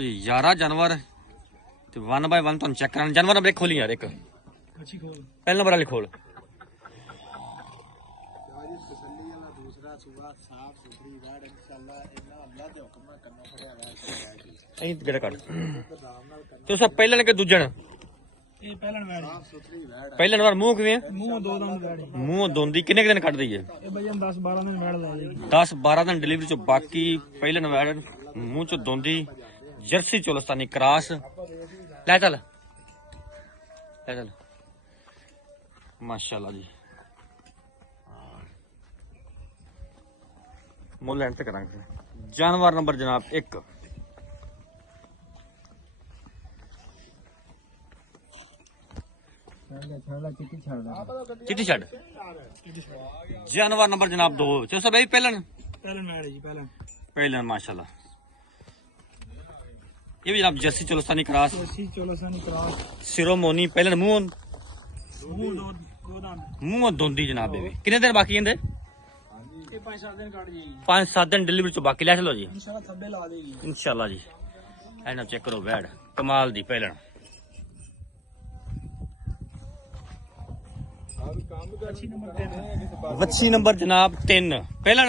11 जानवर ते 1 बाय 1 तुम चेक कराना। जानवर अब खोली यार एक पहले नंबर वाली खोल। तो सब पहले के दूजे पहले नंबर मुंह किवें मुंह दोंदी किन्ने दिन कट दी है 10-12 दिन डिलीवरी चो बाकी पहले नंबर मुंह चो दोंदी जर्सी चोलस्तानी क्रॉस ले चल माशाल्लाह जी। मुल एंड करा जानवर नंबर जनाब 1 चिट्टी छड़ जानवर नंबर जनाब 2 चलो सब भाई पहले माशाल्लाह। ये भी जनाब जर्सी चोलस्तानी क्रॉस सिरोमोनी पहले मुंह दोंदी जनाब। ये कितने दिन बाकी इंदे 5-7 दिन डिलीवरी चो बाकी ले चलो जी इंशाल्लाह जी। एना चेक करो बैड कमाल दी पहले वच्छी नंबर जनाब 3 पहले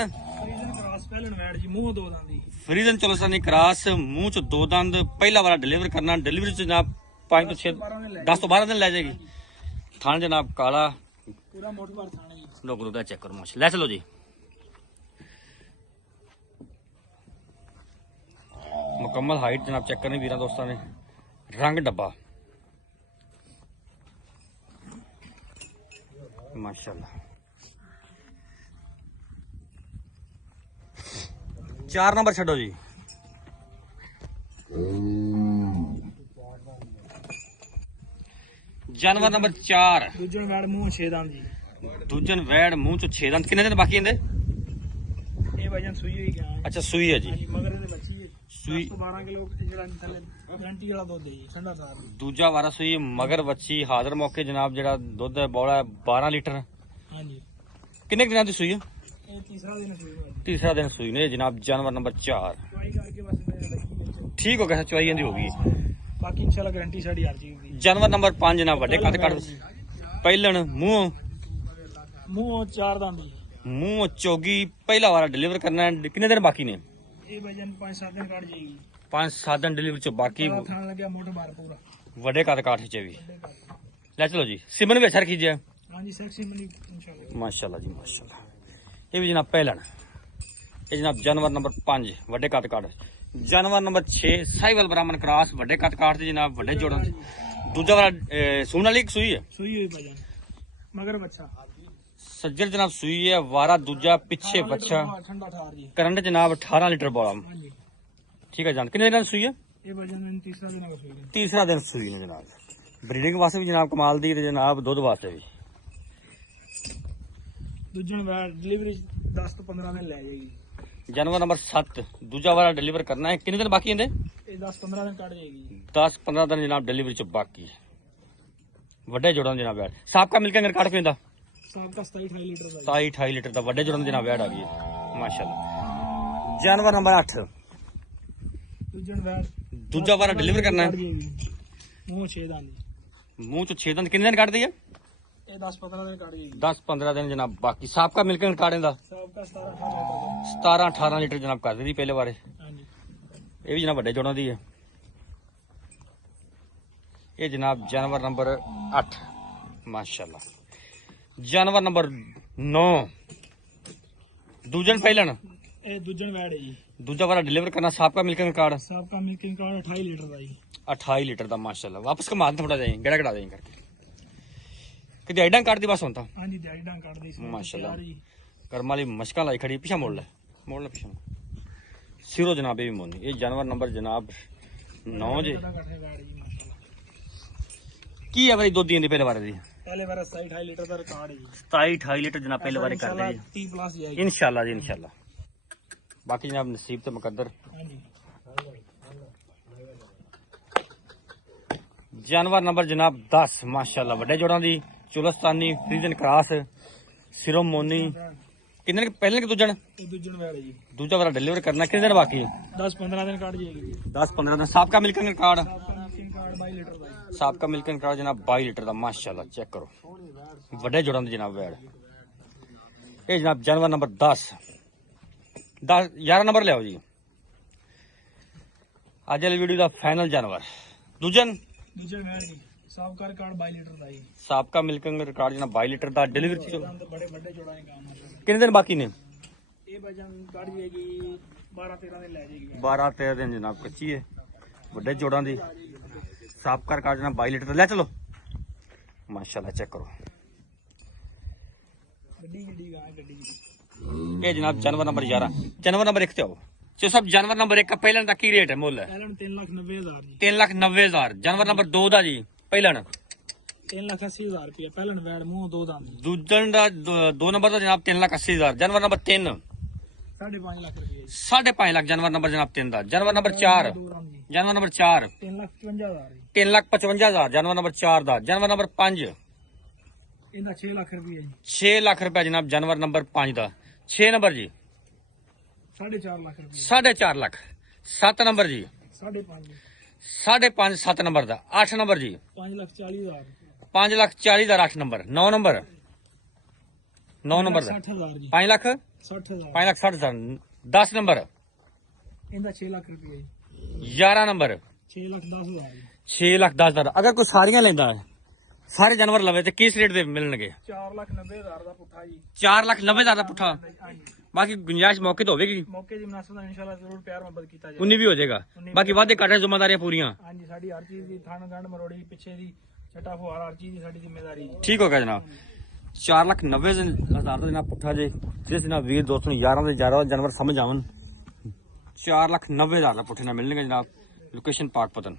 फ्रीजन चोलस्तानी क्रॉस मुंह च 2 दंद पहला वाला डिलीवर करना। डिलीवरी च जनाब 5 तो 10-12 दिन ले जाएगी। थान जनाब काला लोग चेक करो माशा ले चलो जी। मुकम्मल हाइट जनाब चेक करनी वीर दोस्तों ने रंग डब्बा माशाल्लाह। 4 नंबर छो जी जानवर नंबर 4 दूजन वैड मुंह 6 दंद जी दूजन वैड मुंह चो 6 दंद कितने दिन बाकी इंदे ये भाईजान सुई हुई क्या अच्छा सुई है जी मगर ਇਹਦੇ ਬੱਚੀ सुई 12 किलो ਜਿਹੜਾ ਥੱਲੇ ਗਾਰੰਟੀ ਵਾਲਾ ਦੁੱਧ ਹੈ ਜੀ ਠੰਡਾ ਸਾਰ ਦੂਜਾ ਵਾਰਾ ਸੂਈ ਮਗਰ ਬੱਚੀ ਹਾਜ਼ਰ ਮੌਕੇ ਜਨਾਬ ਜਿਹੜਾ ਦੁੱਧ ਹੈ ਬੋਲਾ 12 ਲੀਟਰ ਹਾਂਜੀ ਕਿੰਨੇ ਦਿਨਾਂ ਦੀ ਸੂਈ ਹੈ ਇਹ ਤੀਸਰਾ ਦਿਨ ਸੂਈ ਨੇ जनाब। जानवर नंबर 4 ठीक हो गया चुवाई दी होगी बाकी इंशाल्लाह गारंटी साडी हर चीज दी। जानवर नंबर 5 जनाब बड़े कद कट पहलन मुंह 4 दंद मुंह चोगी पहला वाला डिलीवर करना है। कितने दिन बाकी ने ये भाईजान 5-7 दिन कट जाएगी 5-7 दिन डिलीवरी च बाकी थान लगे मोटा बार पूरा बड़े कद काठ च भी ले चलो जी। सिमन भी अच्छा रखी जाए हां जी सेक्सी मनी इंशाल्लाह माशाल्लाह जी माशाल्लाह। ये भी जनाब पहलन ये जनाब जानवर नंबर 5 वड्डे कद काठ। जानवर नंबर 6 साहिवाल ब्राह्मण क्रॉस वड्डे कद काठ जनाब वड्डे जोड़न दूजा वाला सून वाली सुई है सुई हुई भाईजान मगर बच्चा सज्जर जनाब सुई है वारा दूजा पीछे बच्चा करंट जनाब 18 लीटर बोला ठीक है जान। कितने दिन सुई है ये भाईजान तीसरा दिन सुई है जनाब। ब्रीडिंग वास्ते भी जनाब कमाल दी जनाब दूध वास्ते भी डिलीवरी 10 तो 15 दिन ले जाएगी। जानवर नंबर 7 दूजा वाला डिलीवर करना है। कितने दिन बाकी है 10-15 दिन कट जाएगी 10-15 दिन जनाब डिलीवरी च बाकी वड्डे जोड़न जनाब बैड साहब का मिलकर काट पेंदा साहब का 27-28 लीटर का वड्डे जोड़न जनाब बैड आ गई माशाल्लाह। जानवर नंबर 8 दूजा वाला डिलीवर करना है मुंह 6 दंद मुंह चो 6 दंद कितने दिन काट दी है 10-15 दिन जनाब बाकी साहब का मिलकर काटें 17-18 लीटर जनाब कर दी पहले बारे ये भी जनाब वड्डे जोड़ों दी है। ये जनाब जानवर नंबर 8 माशाल्लाह। जानवर नंबर 9 दूजन पहलन दूजन वैड है जी दूजा वाला डिलीवर करना साहब का मिलकर कार्ड 28 लीटर का जी 28 लीटर का माशाल्लाह। वापस कमा थोड़ा जाए गड़ा गड़ा दें करके कि आइडा काट दी बस होता हां जी आइडा काट दी माशाल्लाह। कर्म वाली मशका लाई खड़ी पीछे मोड़ ले पीछे सिरो जनाब भी मोनी। ये जानवर नंबर जनाब 9 जी की है भाई दूध दी पहले बार दी पहले बार 27-28 लीटर का रिकॉर्ड है 27-28 लीटर जनाब पहले बार कर दे 30 प्लस जाएगी इंशाल्लाह जी इंशाल्लाह। बाकी जनाब नसीब ते मुकद्दर। जानवर नंबर जनाब 10 माशाल्लाह वड्डे जोड़ां दी चोलस्तानी फ्रीजन क्रॉस सिरोमोनी ਕਿੰਨੇ ਪਹਿਲੇ ਕਿ ਦੂਜਣ ਇਹ ਦੂਜਣ ਵੈੜ ਜੀ ਦੂਜਾ ਵਾਲਾ ਡਿਲੀਵਰ ਕਰਨਾ ਕਿੰਨੇ ਦਿਨ ਬਾਕੀ 10-15 ਦਿਨ ਕੱਢ ਜਾਏਗੀ ਜੀ 10-15 ਦਿਨ ਸਾਬਕਾ milking record milking card 22 litre ਦਾ ਜੀ ਸਾਬਕਾ ਮਿਲਕਿੰਗ ਰਿਕਾਰਡ ਜਨਾਬ 22 ਲੀਟਰ ਦਾ ਮਾਸ਼ਾਅੱਲਾ ਚੈੱਕ ਕਰੋ ਵੱਡੇ ਜੋੜਾਂ ਦੇ ਜਨਾਬ ਵੈੜ ਇਹ ਜਨਾਬ ਜਾਨਵਰ ਨੰਬਰ 11 ਨੰਬਰ ਲਿਆਓ ਜੀ ਅੱਜ ਵਾਲੀ ਵੀਡੀਓ ਦਾ ਫਾਈਨਲ ਜਾਨਵਰ ਦੂਜਣ ਵੈੜ ਜੀ ਸਾਬਕਾ ਰਿਕਾਰਡ 22 ਲੀਟਰ ਦਾ ਜੀ ਸਾਬਕਾ ਮਿਲਕਿੰਗ ਰਿਕਾਰਡ ਜਨਾਬ 22 ਲੀਟਰ ਦਾ ਡਿਲੀਵਰੀ ਬੜੇ ਵੱਡੇ ਜੋੜਾਂ ਦੇ ਕੰਮ ਆ ਕਿੰਨੇ ਦਿਨ ਬਾਕੀ ਨੇ ਇਹ ਵਜਨ ਕੱਢ ਜਾਏਗੀ 12-13 ਦਿਨ ਲੈ ਜਾਏਗੀ 12-13 ਦਿਨ ਜਨਾਬ ਕੱਚੀ ਹੈ ਵੱਡੇ ਜੋੜਾਂ ਦੀ ਸਾਬਕਾ ਰਿਕਾਰਡ ਜਨਾਬ 22 ਲੀਟਰ ਦਾ ਲੈ ਚਲੋ ਮਾਸ਼ਾਅੱਲਾ ਚੈੱਕ ਕਰੋ ਗੱਡੀ ਗਾਂ ਗੱਡੀ ਇਹ ਜਨਾਬ ਜਾਨਵਰ ਨੰਬਰ 11 ਜਾਨਵਰ ਨੰਬਰ 1 ਤੇ ਆਓ ਜੋ ਸਭ ਜਾਨਵਰ ਨੰਬਰ 1 ਪਹਿਲਾਂ ਦਾ ਕੀ ਰੇਟ ਹੈ ਮੁੱਲ ਪਹਿਲਾਂ 3,90,000 ਜੀ 3,90,000 ਜਾਨਵਰ ਨੰਬਰ 2 ਦਾ ਜੀ ਪਹਿਲਾਂ 3,80,000 ਰੁਪਏ ਪਹਿਲਾਂ ਵੈੜ ਮੂੰਹ ਦੋ ਦੰਦ ਦੂਜਣ ਦਾ 2 ਨੰਬਰ ਦਾ ਜਨਾਬ 3,80,000 ਜਾਨਵਰ ਨੰਬਰ 3 5.5 ਲੱਖ ਰੁਪਏ 5.5 ਲੱਖ ਜਾਨਵਰ ਨੰਬਰ ਜਨਾਬ 3 ਦਾ ਜਾਨਵਰ ਨੰਬਰ 4 ਦੋ ਦੰਦ ਜੀ ਜਾਨਵਰ ਨੰਬਰ 4 3,55,000 ਜੀ 3,55,000 ਜਾਨਵਰ ਨੰਬਰ 4 ਦਾ ਜਾਨਵਰ ਨੰਬਰ 5 ਇਹਦਾ 6 ਲੱਖ ਰੁਪਏ ਜੀ 6 ਲੱਖ ਰੁਪਏ ਜਨਾਬ ਜਾਨਵਰ ਨੰਬਰ 5 ਦਾ 6 ਨੰਬਰ ਜੀ 4.5 ਲੱਖ ਰੁਪਏ 4.5 ਲੱਖ 7 ਨੰਬਰ ਜੀ 5.5 5.5 7 ਨੰਬਰ ਦਾ 8 ਨੰਬਰ ਜੀ 5,40,000 5,40,000 8 ਨੰਬਰ 9 ਨੰਬਰ 9 ਨੰਬਰ ਦਾ 60,000 ਜੀ 5 ਲੱਖ 60,000 5,60,000 10 ਨੰਬਰ ਇਹਦਾ 6 ਲੱਖ ਰੁਪਏ ਜੀ 11 ਨੰਬਰ 6,10,000 ਜੀ 6,10,000 ਅਗਰ ਕੋਈ ਸਾਰੀਆਂ ਲੈਂਦਾ ਹੈ ਸਾਰੇ ਜਾਨਵਰ ਲਵੇ ਤੇ ਕਿਸ ਰੇਟ ਦੇ ਮਿਲਣਗੇ 4,90,000 ਦਾ ਪੁੱਠਾ ਜੀ 4,90,000 ਦਾ ਪੁੱਠਾ ਬਾਕੀ ਗੁੰਜਾਇਸ਼ ਮੌਕੇ ਤੇ ਹੋਵੇਗੀ ਮੌਕੇ ਦੀ ਮੁਨਾਸਬਤ ਨਾਲ ਇਨਸ਼ਾਅੱਲਾ ਜ਼ਰੂਰ ਪਿਆਰ ਮੁਹੱਬਤ ਕੀਤਾ ਜਾਏਗਾ 19 ਵੀ ਹੋ ਜਾਏਗਾ ਬਾਕੀ ਵਾਅਦੇ ਘਾਟੇ ਜ਼ਿੰਮੇਵਾਰੀਆਂ ਪੂਰੀਆਂ ਹਾਂਜੀ ਸਾਡੀ ਹਰ ਚੀਜ਼ ਦੀ ਥਣ ਗੰਢ ਮਰੋੜੀ ਪਿੱਛੇ ਦੀ ਛਟਾ ਫੁਹਾਰ ਹਰ ਚੀਜ਼ ਦੀ ਸਾਡੀ ਜ਼ਿੰਮੇਵਾਰੀ ਜੀ ਠੀਕ ਹੋ ਗਿਆ ਜਨਾਬ 4,90,000 ਦਾ ਜਨਾਬ ਪੁੱਠਾ ਜੇ ਜਿਸ ਨਾਲ ਵੀਰ ਦੋਸਤ ਨੂੰ 11 ਦੇ 11 ਜਾਨਵਰ ਸਮਝ ਆਵਣ 4,90,000 ਦਾ ਪੁੱਠੇ ਨਾਲ ਮਿਲਣਗੇ ਜਨਾਬ ਲੋਕੇਸ਼ਨ ਪਾਕ ਪਤਨ